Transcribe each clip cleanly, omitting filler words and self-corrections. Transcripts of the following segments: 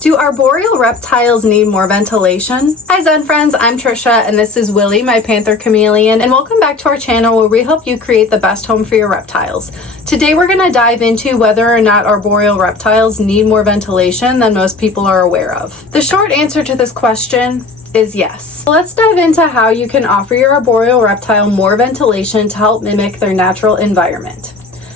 Do arboreal reptiles need more ventilation? Hi Zen friends, I'm Trisha and this is Willie, my panther chameleon, and welcome back to our channel where we help you create the best home for your reptiles. Today we're going to dive into whether or not arboreal reptiles need more ventilation than most people are aware of. The short answer to this question is yes. Let's dive into how you can offer your arboreal reptile more ventilation to help mimic their natural environment.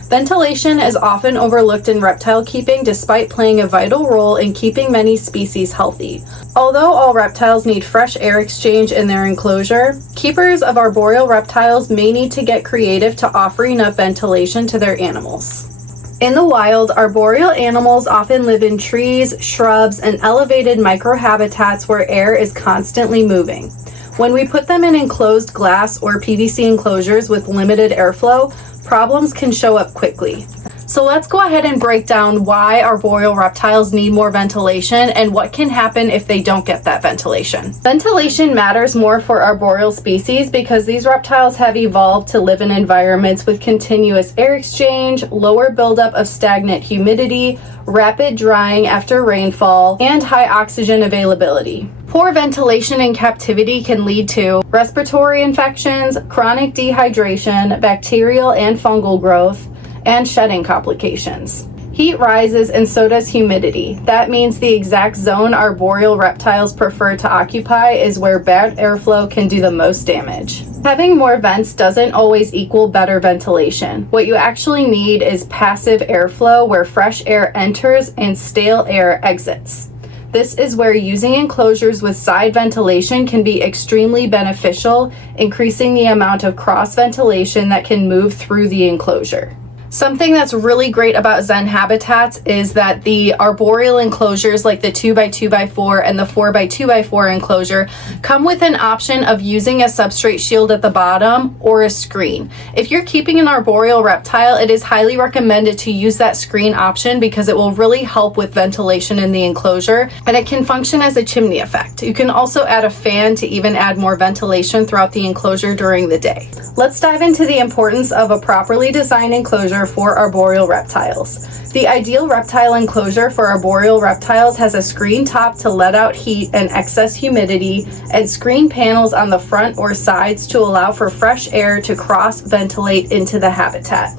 Ventilation is often overlooked in reptile keeping despite playing a vital role in keeping many species healthy. Although all reptiles need fresh air exchange in their enclosure, keepers of arboreal reptiles may need to get creative to offer enough ventilation to their animals. In the wild, arboreal animals often live in trees, shrubs, and elevated microhabitats where air is constantly moving. When we put them in enclosed glass or PVC enclosures with limited airflow, problems can show up quickly. So let's go ahead and break down why arboreal reptiles need more ventilation and what can happen if they don't get that ventilation. Ventilation matters more for arboreal species because these reptiles have evolved to live in environments with continuous air exchange, lower buildup of stagnant humidity, rapid drying after rainfall, and high oxygen availability. Poor ventilation in captivity can lead to respiratory infections, chronic dehydration, bacterial and fungal growth, and shedding complications. Heat rises and so does humidity. That means the exact zone arboreal reptiles prefer to occupy is where bad airflow can do the most damage. Having more vents doesn't always equal better ventilation. What you actually need is passive airflow where fresh air enters and stale air exits. This is where using enclosures with side ventilation can be extremely beneficial, increasing the amount of cross ventilation that can move through the enclosure. Something that's really great about Zen habitats is that the arboreal enclosures like the 2x2x4 and the 4x2x4 enclosure come with an option of using a substrate shield at the bottom or a screen. If you're keeping an arboreal reptile, it is highly recommended to use that screen option because it will really help with ventilation in the enclosure, and it can function as a chimney effect. You can also add a fan to even add more ventilation throughout the enclosure during the day. Let's dive into the importance of a properly designed enclosure for arboreal reptiles. The ideal reptile enclosure for arboreal reptiles has a screen top to let out heat and excess humidity, and screen panels on the front or sides to allow for fresh air to cross-ventilate into the habitat.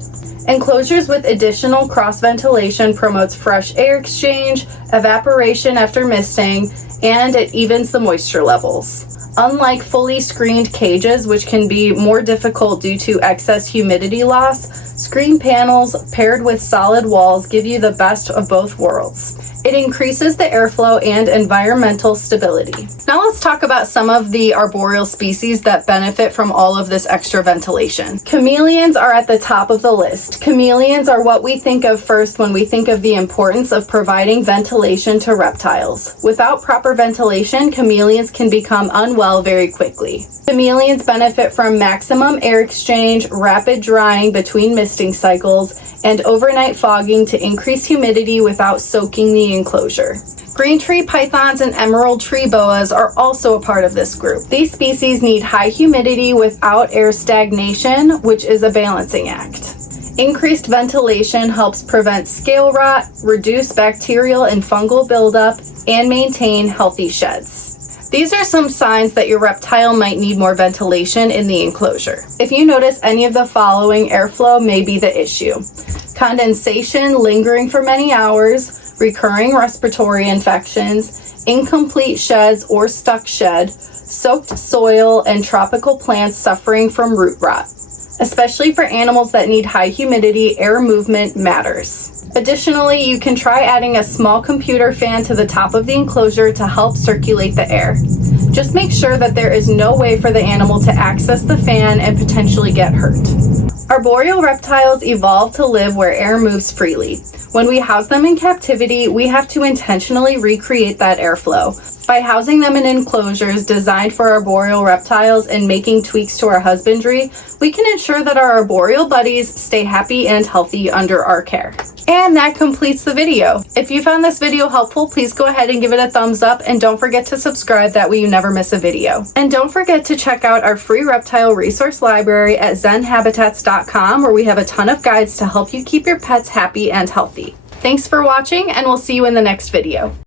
Enclosures with additional cross-ventilation promotes fresh air exchange, evaporation after misting, and it evens the moisture levels. Unlike fully screened cages, which can be more difficult due to excess humidity loss, screen panels paired with solid walls give you the best of both worlds. It increases the airflow and environmental stability. Now let's talk about some of the arboreal species that benefit from all of this extra ventilation. Chameleons are at the top of the list. Chameleons are what we think of first when we think of the importance of providing ventilation to reptiles. Without proper ventilation, chameleons can become unwell very quickly. Chameleons benefit from maximum air exchange, rapid drying between misting cycles, and overnight fogging to increase humidity without soaking the enclosure. Green tree pythons and emerald tree boas are also a part of this group. These species need high humidity without air stagnation, which is a balancing act. Increased ventilation helps prevent scale rot, reduce bacterial and fungal buildup, and maintain healthy sheds. These are some signs that your reptile might need more ventilation in the enclosure. If you notice any of the following, airflow may be the issue. Condensation lingering for many hours, recurring respiratory infections, incomplete sheds or stuck shed, soaked soil, and tropical plants suffering from root rot. Especially for animals that need high humidity, air movement matters. Additionally, you can try adding a small computer fan to the top of the enclosure to help circulate the air. Just make sure that there is no way for the animal to access the fan and potentially get hurt. Arboreal reptiles evolved to live where air moves freely. When we house them in captivity, we have to intentionally recreate that airflow. By housing them in enclosures designed for arboreal reptiles and making tweaks to our husbandry, we can ensure that our arboreal buddies stay happy and healthy under our care. And that completes the video. If you found this video helpful, please go ahead and give it a thumbs up, and don't forget to subscribe, that way you never miss a video. And don't forget to check out our free reptile resource library at zenhabitats.com, where we have a ton of guides to help you keep your pets happy and healthy. Thanks for watching, and we'll see you in the next video.